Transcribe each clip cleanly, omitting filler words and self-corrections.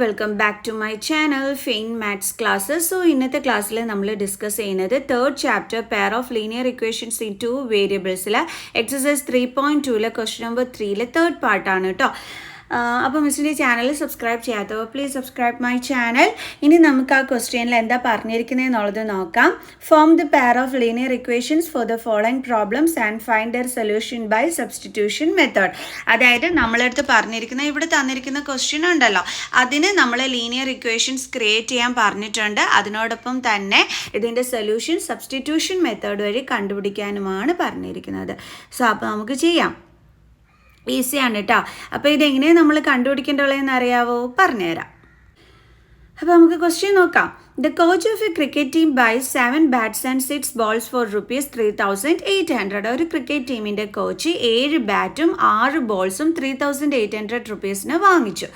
Welcome back to my channel ഫെയിൻ maths classes. So ഇന്നത്തെ ക്ലാസ്സിൽ നമ്മൾ ഡിസ്കസ് ചെയ്യുന്നത് third chapter pair of linear equations in two വേരിയബിൾസിലെ എക്സസൈസ് 3.2 ക്വസ്റ്റ്യൻ നമ്പർ 3 തേർഡ് പാർട്ടാണ് കേട്ടോ. അപ്പോൾ മിസ്സിൻ്റെ ചാനൽ സബ്സ്ക്രൈബ് ചെയ്യാത്തവർ പ്ലീസ് സബ്സ്ക്രൈബ് മൈ ചാനൽ. ഇനി നമുക്ക് ആ ക്വസ്റ്റ്യനിൽ എന്താ പറഞ്ഞിരിക്കുന്നത് എന്നുള്ളത് നോക്കാം. Form the pair of linear equations for the following problems and find their solution by substitution method. അതായത് നമ്മളടുത്ത് പറഞ്ഞിരിക്കുന്ന ഇവിടെ തന്നിരിക്കുന്ന ക്വസ്റ്റ്യൻ ഉണ്ടല്ലോ, അതിന് നമ്മൾ ലീനിയർ ഇക്വേഷൻസ് ക്രിയേറ്റ് ചെയ്യാൻ പറഞ്ഞിട്ടുണ്ട്. അതിനോടൊപ്പം തന്നെ ഇതിൻ്റെ സൊല്യൂഷൻ സബ്സ്റ്റിറ്റ്യൂഷൻ മെത്തേഡ് വഴി കണ്ടുപിടിക്കാനുമാണ് പറഞ്ഞിരിക്കുന്നത്. സോ അപ്പോൾ നമുക്ക് ചെയ്യാം. ഈസിയാണ് കേട്ടോ. അപ്പോൾ ഇതെങ്ങനെയാണ് നമ്മൾ കണ്ടുപിടിക്കേണ്ടതെന്ന് അറിയാവോ? പറഞ്ഞുതരാം. അപ്പോൾ നമുക്ക് ക്വസ്റ്റ്യൻ നോക്കാം. The coach of a cricket team buys 7 bats and 6 balls for ₹3,800. ഒരു ക്രിക്കറ്റ് ടീമിൻ്റെ കോച്ച് 7 ബാറ്റും 6 ബോൾസും 3,800 rupeesന് വാങ്ങിച്ചു.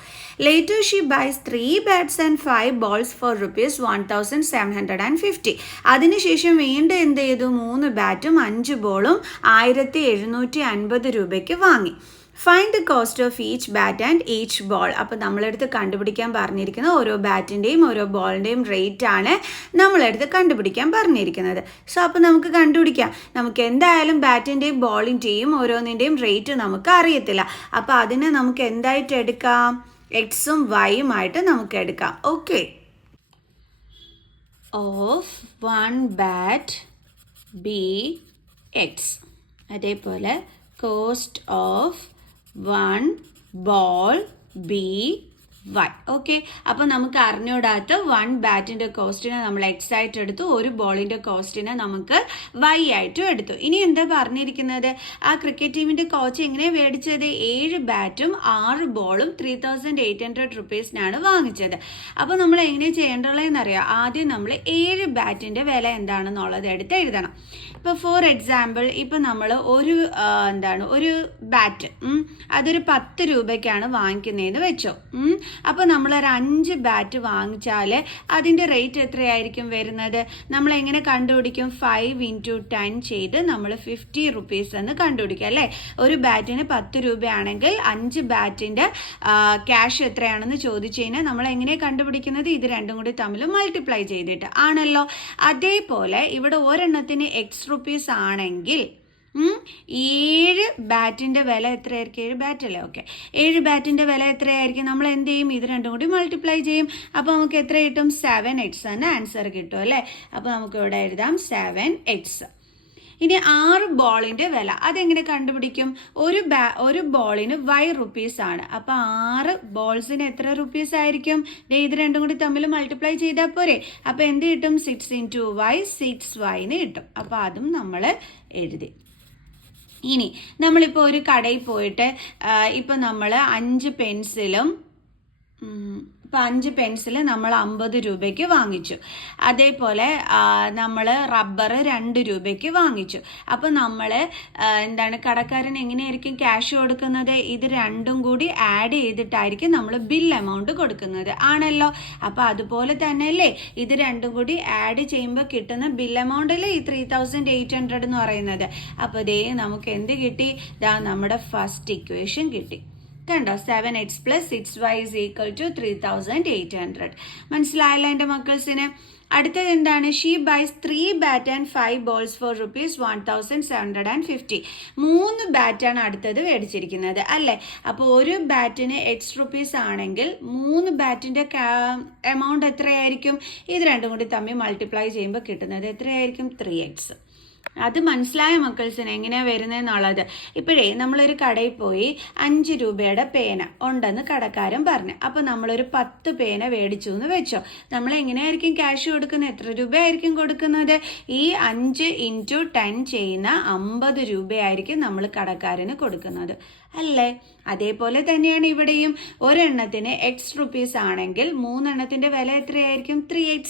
Later she buys 3 bats and 5 balls for ₹1,750. അതിനുശേഷം വീണ്ടും എന്ത് ചെയ്തു? 3 ബാറ്റും 5 ബോളും 1,750 രൂപയ്ക്ക് വാങ്ങി. Find the cost of each bat and each ball. അപ്പോൾ നമ്മളെടുത്ത് കണ്ടുപിടിക്കാൻ പറഞ്ഞിരിക്കുന്ന ഓരോ ബാറ്റിൻ്റെയും ഓരോ ബോളിൻ്റെയും റേറ്റ് ആണ് നമ്മളെടുത്ത് കണ്ടുപിടിക്കാൻ പറഞ്ഞിരിക്കുന്നത്. സോ അപ്പോൾ നമുക്ക് കണ്ടുപിടിക്കാം. നമുക്ക് എന്തായാലും ബാറ്റിൻ്റെയും ബോളിൻ്റെയും ഓരോന്നിൻ്റെയും റേറ്റ് നമുക്ക് അറിയത്തില്ല. അപ്പോൾ അതിനെ നമുക്ക് എന്തായിട്ട് എടുക്കാം? എക്സും വൈയും ആയിട്ട് നമുക്ക് എടുക്കാം. Okay. Of 1 bat B X, അതേപോലെ cost of 1 ball B y. Okay. അപ്പോൾ നമുക്ക് അറിഞ്ഞൂടാത്ത 1 ബാറ്റിൻ്റെ കോസ്റ്റിനെ നമ്മൾ എക്സ് ആയിട്ട് എടുത്തു, ഒരു ബോളിൻ്റെ കോസ്റ്റിനെ നമുക്ക് വൈ ആയിട്ടും എടുത്തു. ഇനി എന്താ പറഞ്ഞിരിക്കുന്നത്? ആ ക്രിക്കറ്റ് ടീമിൻ്റെ കോച്ച് എങ്ങനെ മേടിച്ചത്? 7 ബാറ്റും 6 ബോളും 3,800 rupeesനാണ് വാങ്ങിച്ചത്. അപ്പോൾ നമ്മൾ എങ്ങനെ ചെയ്യേണ്ടതെന്നറിയാം. ആദ്യം നമ്മൾ 7 ബാറ്റിൻ്റെ വില എന്താണെന്നുള്ളത് എടുത്ത് എഴുതണം. ഇപ്പോൾ ഫോർ എക്സാമ്പിൾ, ഇപ്പോൾ നമ്മൾ ഒരു ബാറ്റ് അതൊരു 10 രൂപയ്ക്കാണ് വാങ്ങിക്കുന്നതെന്ന് വെച്ചോ. അപ്പോൾ നമ്മളൊരു 5 ബാറ്റ് വാങ്ങിച്ചാൽ അതിൻ്റെ റേറ്റ് എത്രയായിരിക്കും വരുന്നത്? നമ്മൾ എങ്ങനെ കണ്ടുപിടിക്കും? 5 × 10 ചെയ്ത് നമ്മൾ 50 rupees എന്ന് കണ്ടുപിടിക്കുക അല്ലേ. ഒരു ബാറ്റിന് 10 രൂപയാണെങ്കിൽ 5 ബാറ്റിൻ്റെ ക്യാഷ് എത്രയാണെന്ന് ചോദിച്ചു കഴിഞ്ഞാൽ നമ്മൾ എങ്ങനെ കണ്ടുപിടിക്കുന്നത്? ഇത് രണ്ടും കൂടി തമ്മിൽ മൾട്ടിപ്ലൈ ചെയ്തിട്ട് ആണല്ലോ. അതേപോലെ ഇവിടെ ഒരെണ്ണത്തിന് ₹X ആണെങ്കിൽ 7 ബാറ്റിൻ്റെ വില എത്രയായിരിക്കും? 7 ബാറ്റ് അല്ലേ? ഓക്കെ. 7 ബാറ്റിൻ്റെ വില എത്രയായിരിക്കും? നമ്മൾ എന്ത് ചെയ്യും? ഇത് രണ്ടും കൂടി മൾട്ടിപ്ലൈ ചെയ്യും. അപ്പോൾ നമുക്ക് എത്ര കിട്ടും? 7x എന്ന് ആൻസർ കിട്ടും അല്ലേ. അപ്പോൾ നമുക്ക് ഇവിടെ എഴുതാം 7x. ഇനി 6 ബോളിൻ്റെ വില അതെങ്ങനെ കണ്ടുപിടിക്കും? ഒരു ബോളിന് ₹Y ആണ്. അപ്പോൾ 6 ബോൾസിന് എത്ര റുപ്പീസ് ആയിരിക്കും? ഇത് രണ്ടും കൂടി തമ്മിൽ മൾട്ടിപ്ലൈ ചെയ്താൽ പോരെ. അപ്പോൾ എന്ത് കിട്ടും? 6 × y 6y എന്ന് കിട്ടും. അപ്പോൾ അതും നമ്മൾ എഴുതി. ഇനി നമ്മളിപ്പോൾ ഒരു കടയിൽ പോയിട്ട് ഇപ്പം നമ്മൾ 5 പെൻസിലും 5 പെൻസിൽ നമ്മൾ 50 രൂപയ്ക്ക് വാങ്ങിച്ചു. അതേപോലെ നമ്മൾ റബ്ബർ 2 രൂപയ്ക്ക് വാങ്ങിച്ചു. അപ്പോൾ നമ്മൾ കടക്കാരൻ എങ്ങനെയായിരിക്കും ക്യാഷ് കൊടുക്കുന്നത്? ഇത് രണ്ടും കൂടി ആഡ് ചെയ്തിട്ടായിരിക്കും നമ്മൾ ബിൽ എമൗണ്ട് കൊടുക്കുന്നത് ആണല്ലോ. അപ്പോൾ അതുപോലെ തന്നെ അല്ലേ ഇത് രണ്ടും കൂടി ആഡ് ചെയ്യുമ്പോൾ കിട്ടുന്ന ബിൽ എമൗണ്ട് അല്ലേ ഈ 3,800 എന്ന് പറയുന്നത്. അപ്പോൾ ദേ നമുക്ക് എന്ത് കിട്ടി? നമ്മുടെ ഫസ്റ്റ് ഇക്വേഷൻ കിട്ടി. കണ്ടോ? 7x + 6y = 3,800. മനസ്സിലായല്ലോ എൻ്റെ മക്കൾസിന്? അടുത്തത് എന്താണ്? She buys 3 bat and 5 balls for ₹1,750. 3 ബാറ്റാണ് അടുത്തത് മേടിച്ചിരിക്കുന്നത് അല്ലേ. അപ്പോൾ ഒരു ബാറ്റിന് ₹X ആണെങ്കിൽ 3 ബാറ്റിൻ്റെ എമൗണ്ട് എത്രയായിരിക്കും? ഇത് രണ്ടും കൂടി തമ്മിൽ മൾട്ടിപ്ലൈ ചെയ്യുമ്പോൾ കിട്ടുന്നത് എത്രയായിരിക്കും? 3x. അത് മനസ്സിലായ മക്കൾസിന് എങ്ങനെയാണ് വരുന്നതെന്നുള്ളത്. ഇപ്പോഴേ നമ്മളൊരു കടയിൽ പോയി 5 രൂപയുടെ പേന ഉണ്ടെന്ന് കടക്കാരൻ പറഞ്ഞു. അപ്പോൾ നമ്മളൊരു 10 പേന മേടിച്ചു എന്ന് വെച്ചോ. നമ്മൾ എങ്ങനെയായിരിക്കും ക്യാഷ് കൊടുക്കുന്നത്? എത്ര രൂപയായിരിക്കും കൊടുക്കുന്നത്? ഈ 5 × 10 ചെയ്യുന്ന 50 രൂപയായിരിക്കും നമ്മൾ കടക്കാരന് കൊടുക്കുന്നത് അല്ലേ. അതേപോലെ തന്നെയാണ് ഇവിടെയും. ഒരെണ്ണത്തിന് ₹X ആണെങ്കിൽ 3 എണ്ണത്തിൻ്റെ വില എത്രയായിരിക്കും? 3x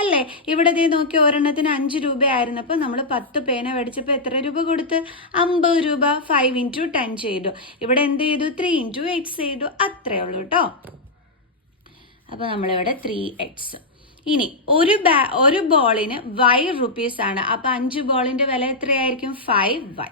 അല്ലേ. ഇവിടെ നോക്കി ഒരെണ്ണത്തിന് 5 രൂപയായിരുന്നപ്പോൾ നമ്മൾ 10 പേന മേടിച്ചപ്പോൾ എത്ര രൂപ കൊടുത്ത്? 50 രൂപ. 5 × 10 ചെയ്തു. ഇവിടെ എന്ത് ചെയ്തു? 3 × x ചെയ്തു. അത്രേ ഉള്ളൂ കേട്ടോ. അപ്പോൾ നമ്മളിവിടെ 3x. ഇനി ഒരു ബോളിന് ₹Y ആണ്. അപ്പോൾ 5 ബോളിൻ്റെ വില എത്രയായിരിക്കും? 5y.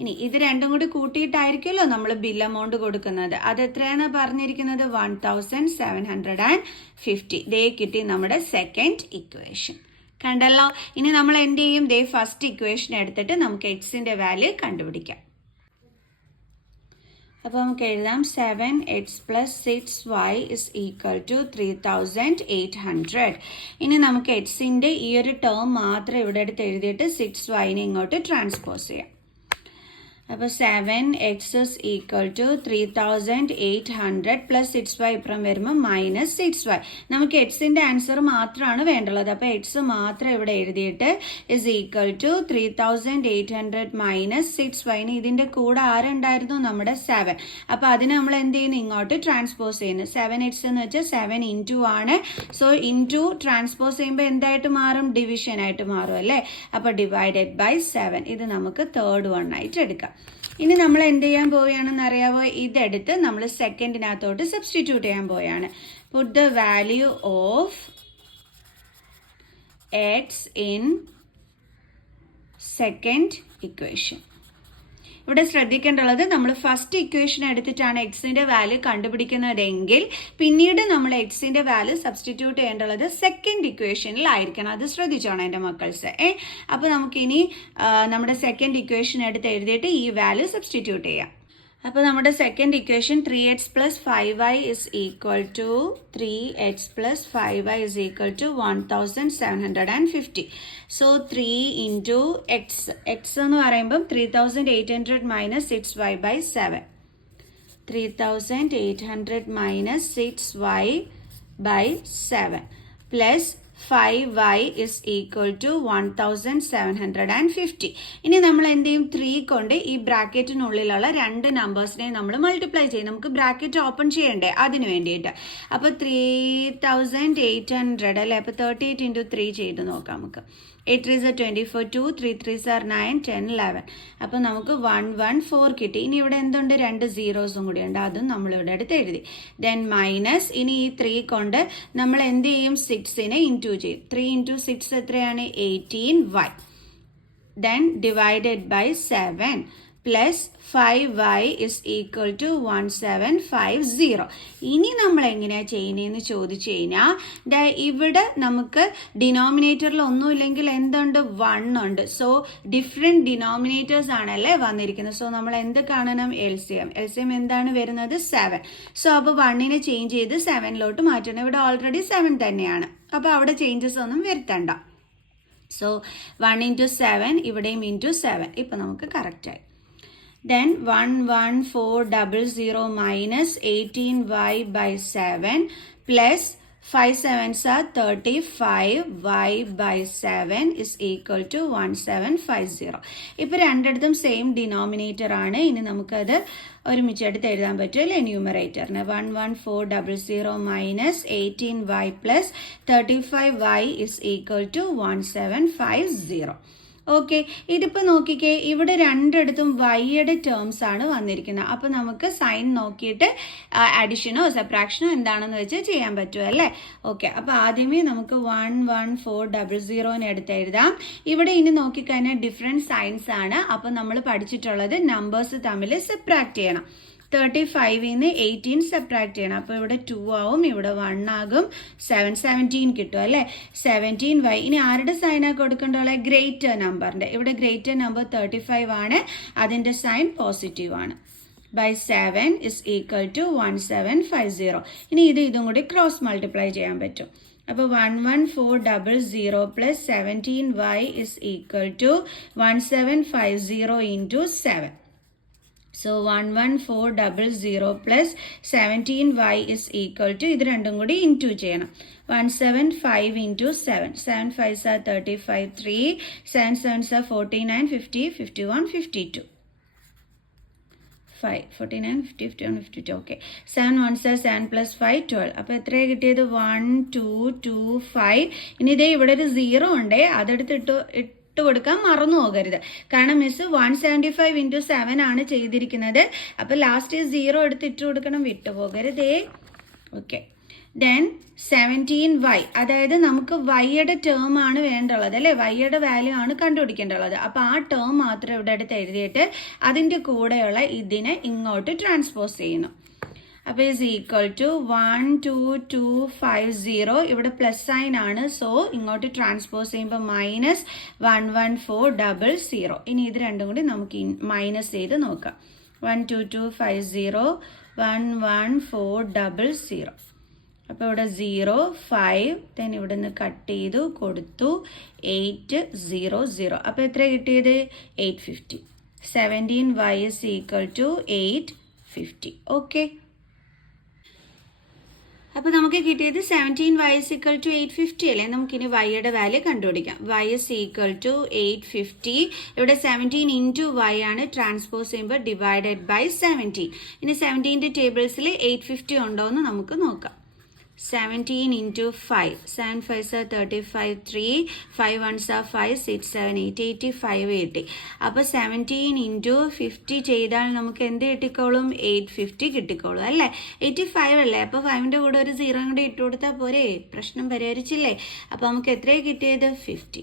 ഇനി ഇത് രണ്ടും കൂടി കൂട്ടിയിട്ടായിരിക്കുമല്ലോ നമ്മൾ ബിൽ എമൗണ്ട് കൊടുക്കുന്നത്. അത് എത്രയാണ് പറഞ്ഞിരിക്കുന്നത്? 1750. ദേ കിട്ടി നമ്മുടെ സെക്കൻഡ് ഇക്വേഷൻ. കണ്ടല്ലോ. ഇനി നമ്മൾ എന്ത് ചെയ്യും? ദേ ഫസ്റ്റ് ഇക്വേഷൻ എടുത്തിട്ട് നമുക്ക് എക്സിന്റെ വാല്യൂ കണ്ടുപിടിക്കാം. അപ്പോൾ നമുക്ക് എഴുതാം 7x + 6y = 3800. ഇനി നമുക്ക് എക്സിന്റെ ഈ ഒരു ടേം മാത്രം ഇവിടെ എടുത്ത് എഴുതിയിട്ട് 6yനെ ഇങ്ങോട്ട് ട്രാൻസ്പോസ് ചെയ്യാം. അപ്പോൾ 7x = 3800 + 6y ഇപ്പുറം വരുമ്പോൾ -6y. നമുക്ക് എക്സിന്റെ ആൻസർ മാത്രമാണ് വേണ്ടുള്ളത്. അപ്പോൾ എക്സ് മാത്രം ഇവിടെ എഴുതിയിട്ട് = 3800 - 6y. ഇതിന്റെ കൂടെ ആരുണ്ടായിരുന്നു? നമ്മുടെ 7. അപ്പോൾ അതിന് നമ്മൾ എന്ത് ചെയ്യുന്നു? ഇങ്ങോട്ട് ട്രാൻസ്പോസ് ചെയ്യുന്നു. 7x എന്ന് വെച്ചാൽ 7 ഇൻറ്റു ആണ്. സോ ഇൻറ്റു ട്രാൻസ്പോസ് ചെയ്യുമ്പോൾ എന്തായിട്ട് മാറും? ഡിവിഷൻ ആയിട്ട് മാറും അല്ലേ? അപ്പോൾ /7. ഇത് നമുക്ക് തേർഡ് വൺ ആയിട്ട് എടുക്കാം. ഇനി നമ്മൾ എന്ത് ചെയ്യാൻ പോവുകയാണെന്ന് അറിയാവോ? ഇതെടുത്ത് നമ്മൾ സെക്കൻഡിനകത്തോട്ട് സബ്സ്റ്റിറ്റ്യൂട്ട് ചെയ്യാൻ പോവുകയാണ്. Put the value of X in second equation. ഇവിടെ ശ്രദ്ധിക്കേണ്ടുള്ളത്, നമ്മൾ ഫസ്റ്റ് ഇക്വേഷൻ എടുത്തിട്ടാണ് എക്സിന്റെ വാല്യൂ കണ്ടുപിടിക്കുന്നതെങ്കിൽ പിന്നീട് നമ്മൾ എക്സിന്റെ വാല്യൂ സബ്സ്റ്റിറ്റ്യൂട്ട് ചെയ്യേണ്ടുള്ളത് സെക്കൻഡ് ഇക്വേഷനിലായിരിക്കണം. അത് ശ്രദ്ധിച്ചോണം എൻ്റെ മക്കൾസ്. അപ്പോൾ നമുക്കിനി നമ്മുടെ സെക്കൻഡ് ഇക്വേഷൻ എടുത്ത് എഴുതിയിട്ട് ഈ വാല്യൂ സബ്സ്റ്റിറ്റ്യൂട്ട് ചെയ്യാം. അപ്പോൾ നമ്മുടെ second equation 3x + 5y = 3x + 5y = 1750. So 3 into X. X എന്ന് പറയുമ്പം 3800 - 6y/7. 3800 - 6y/7 plus 5y = 1750. ഇനി നമ്മൾ എന്ത് ചെയ്യും? 3 കൊണ്ട് ഈ ബ്രാക്കറ്റിനുള്ളിലുള്ള രണ്ട് നമ്പേഴ്സിനെ നമ്മൾ മൾട്ടിപ്ലൈ ചെയ്യും. നമുക്ക് ബ്രാക്കറ്റ് ഓപ്പൺ ചെയ്യണ്ടേ? അതിന് വേണ്ടിയിട്ട്. അപ്പോൾ 3800 അല്ലേ? അപ്പോൾ 38 × 3 ചെയ്ത് നോക്കാം നമുക്ക്. 8 3s are 24, 2 3 3s are 9, 10 11. അപ്പോൾ നമുക്ക് 114 കിട്ടി. ഇനി ഇവിടെ എന്തുണ്ട്? രണ്ട് സീറോസും കൂടി ഉണ്ട്. അതും നമ്മളിവിടെ അടുത്ത് എഴുതി. Then minus. ഇനി ഈ 3 കൊണ്ട് നമ്മൾ എന്ത് ചെയ്യും? 6നെ ഇൻറ്റു ചെയ്യും. 3 × 6 എത്രയാണ്? 18y. Then /7 plus 5y = 1750. ഇനി നമ്മൾ എങ്ങനെയാണ് ചെയ്യുന്നതെന്ന് ചോദിച്ചു കഴിഞ്ഞാൽ ഇവിടെ നമുക്ക് ഡിനോമിനേറ്ററിൽ ഒന്നുമില്ലെങ്കിൽ എന്തുണ്ട്? 1 ഉണ്ട്. സോ ഡിഫറെൻറ്റ് ഡിനോമിനേറ്റേഴ്സ് ആണല്ലേ വന്നിരിക്കുന്നത്. സോ നമ്മൾ എന്ത് കാണണം? LCM. LCM എന്താണ് വരുന്നത്? 7. സോ അപ്പോൾ 1നെ ചേഞ്ച് ചെയ്ത് 7ലോട്ട് മാറ്റണം. ഇവിടെ ഓൾറെഡി 7 തന്നെയാണ്. അപ്പോൾ അവിടെ ചേഞ്ചസ് ഒന്നും വരുത്തണ്ട. സോ 1 × 7 ഇവിടെയും × 7. ഇപ്പം നമുക്ക് കറക്റ്റായി. Then 11400 minus 18y/7 plus 5 7s are 35y/7 = 1750. ഇപ്പോൾ രണ്ടിടത്തും സെയിം ഡിനോമിനേറ്റർ ആണ്. ഇനി നമുക്കത് ഒരുമിച്ച് എടുത്ത് എഴുതാൻ പറ്റുമല്ലേ? ന്യൂമറേറ്ററിന് 11400 minus 18y plus 35y = 1750. Okay. ഇതിപ്പോൾ നോക്കിക്കേ, ഇവിടെ രണ്ടിടത്തും വൈയുടെ ടേംസ് ആണ് വന്നിരിക്കുന്നത്. അപ്പോൾ നമുക്ക് സൈൻ നോക്കിയിട്ട് അഡിഷനോ സബ്ട്രാക്ഷനോ എന്താണെന്ന് വെച്ച് ചെയ്യാൻ പറ്റുമല്ലേ? ഓക്കെ. അപ്പോൾ ആദ്യമേ നമുക്ക് 11400 എടുത്ത് എഴുതാം. ഇവിടെ ഇനി നോക്കിക്കഴിഞ്ഞാൽ ഡിഫറെൻറ്റ് സൈൻസ് ആണ്. അപ്പോൾ നമ്മൾ പഠിച്ചിട്ടുള്ളത് നമ്പേഴ്സ് തമ്മിൽ സബ്ട്രാക്ട് ചെയ്യണം. 35ന്ന് 18 സബ്ട്രാക്ട് ചെയ്യണം. അപ്പോൾ ഇവിടെ 2 ആവും, ഇവിടെ 1 ആകും, 17 കിട്ടും അല്ലേ? 17y. ഇനി ആരുടെ സൈനാണ് കൊടുക്കേണ്ടത്? ഗ്രേറ്റർ നമ്പറിൻ്റെ. ഇവിടെ ഗ്രേറ്റർ നമ്പർ 35 ആണ്. അതിൻ്റെ സൈൻ പോസിറ്റീവ് ആണ്. /7 = 1750. ഇനി ഇതും കൂടി ക്രോസ് മൾട്ടിപ്ലൈ ചെയ്യാൻ പറ്റും. അപ്പോൾ 11400 plus 17y = 1750 × 7. So 11400 plus 17y = ഇത് രണ്ടും കൂടി ഇൻറ്റു ചെയ്യണം. 175 × 7. 7 5s are 35, 3 7 7s are 49, 50, 51, 52. 5 49 50 51 52. Okay. 7 1s are 7 plus 5 12. അപ്പോൾ എത്രയാണ് കിട്ടിയത്? 1 2 2 5. ഇനി ഇതേ ഇവിടെ ഒരു 0 ഉണ്ട്, അതെടുത്ത് ഇട്ട് കൊടുക്കാൻ മറന്നു പോകരുത്. കാരണം മിസ് 175 × 7 ആണ് ചെയ്തിരിക്കുന്നത്. അപ്പോൾ ലാസ്റ്റ് 0 എടുത്ത് ഇട്ട് കൊടുക്കണം, വിട്ടുപോകരുതേ. ഓക്കെ. ദെൻ 17y, അതായത് നമുക്ക് വൈയുടെ ടേം ആണ് വേണ്ടുള്ളത് അല്ലേ, വൈയുടെ വാല്യൂ ആണ് കണ്ടുപിടിക്കേണ്ടുള്ളത്. അപ്പോൾ ആ ടേം മാത്രം ഇവിടെ അടുത്ത് എഴുതിയിട്ട് അതിൻ്റെ കൂടെയുള്ള ഇതിനെ ഇങ്ങോട്ട് ട്രാൻസ്പോസ് ചെയ്യുന്നു. അപ്പോൾ ഈസ് ഈക്വൽ ടു 12250, ഇവിടെ പ്ലസ് സൈൻ ആണ്, സോ ഇങ്ങോട്ട് ട്രാൻസ്പോസ് ചെയ്യുമ്പോൾ -11400. ഇനി ഇത് രണ്ടും കൂടി നമുക്ക് മൈനസ് ചെയ്ത് നോക്കാം. 12250 11400. അപ്പോൾ ഇവിടെ 0 5, ദെൻ ഇവിടെ നിന്ന് കട്ട് ചെയ്തു കൊടുത്തു 800. അപ്പോൾ എത്ര കിട്ടിയത്? 850. 17y is equal to 850. Okay, അപ്പോൾ നമുക്ക് കിട്ടിയത് 17y is equal to 850 അല്ലേ. നമുക്കിനി വൈയുടെ വാല്യൂ കണ്ടുപിടിക്കാം. y is equal to 850. ഇവിടെ 17 into y ആണ്, ട്രാൻസ്പോസ് ചെയ്യുമ്പോൾ ഡിവൈഡഡ് ബൈ 17. ഇനി 17ൻ്റെ ടേബിൾസിൽ 850 ഉണ്ടോ എന്ന് നമുക്ക് നോക്കാം. 17 into 5, 7 5s are 35, 3 5 1s are 5, 6 7 8 85 80. അപ്പോൾ 17 into 50 ചെയ്താൽ നമുക്ക് എന്ത് കിട്ടിക്കോളും? 850 കിട്ടിക്കോളും അല്ലേ. 85 അല്ലേ, അപ്പോൾ 5ൻ്റെ കൂടെ ഒരു 0 കൂടെ ഇട്ട് കൊടുത്താൽ പോരെ, പ്രശ്നം പരിഹരിച്ചില്ലേ. അപ്പോൾ നമുക്ക് എത്രയാണ് കിട്ടിയത്? 50.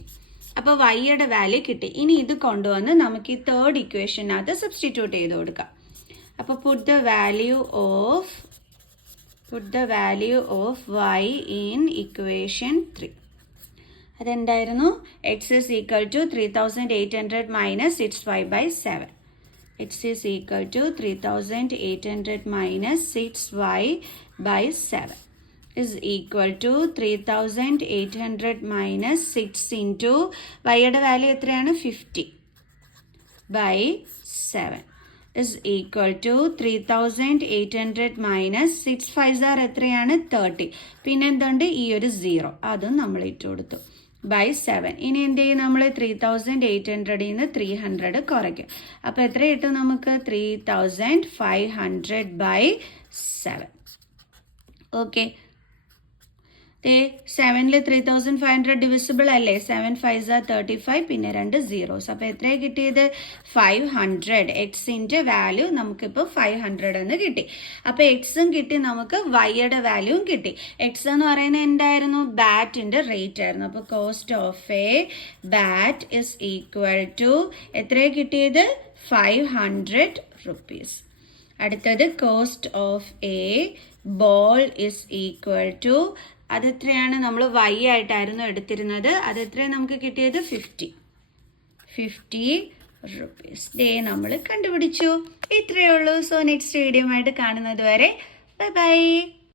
അപ്പോൾ വൈയുടെ വാല്യൂ കിട്ടി. ഇനി ഇത് കൊണ്ടുവന്ന് നമുക്ക് ഈ തേർഡ് ഇക്വേഷനകത്ത് സബ്സ്റ്റിറ്റ്യൂട്ട് ചെയ്ത് കൊടുക്കാം. അപ്പോൾ put the value of y in equation 3. അതെന്തായിരുന്നു? x is equal to 3800 minus 6y by 7. x is equal to 3800 minus 6y by 7 is equal to 3800 minus 6 into yയുടെ value എത്രയാണ്? 50 by 7 is equal to 3800 minus 6 5s are എത്രയാണ്? 30. പിന്നെ എന്തുണ്ട്? ഈ ഒരു 0 അതും നമ്മൾ ഇട്ട് കൊടുത്തു by 7. ഇനി എന്ത് ചെയ്യും? നമ്മൾ 3800 നിന്ന് 300 കുറയ്ക്കും. അപ്പോൾ എത്ര കിട്ടും നമുക്ക്? 3500 by 7. ഓക്കെ, 7ൽ 3500 ഡിവിസിബിൾ അല്ലേ. 7 5s are 35, പിന്നെ 2 zeros. അപ്പോൾ എത്രയാണ് കിട്ടിയത്? 500. എക്സിൻ്റെ വാല്യൂ നമുക്കിപ്പോൾ 500 എന്ന് കിട്ടി. അപ്പോൾ എക്സും കിട്ടി, നമുക്ക് വൈയുടെ വാല്യൂവും കിട്ടി. എക്സ് എന്ന് പറയുന്നത് എന്തായിരുന്നു? ബാറ്റിൻ്റെ റേറ്റ് ആയിരുന്നു. അപ്പോൾ cost of a bat is equal to എത്രയാണ് കിട്ടിയത്? 500 rupees. അടുത്തത് cost of a ball is equal to, അതെത്രയാണ്? നമ്മൾ വൈ ആയിട്ടായിരുന്നു എടുത്തിരുന്നത്, അതെത്രയാണ് നമുക്ക് കിട്ടിയത്? 50 rupees. ദേ നമ്മൾ കണ്ടുപിടിച്ചു. ഇത്രയേ ഉള്ളൂ. സോ നെക്സ്റ്റ് വീഡിയോ ആയിട്ട് കാണുന്നത് വരെ ബൈ ബൈ.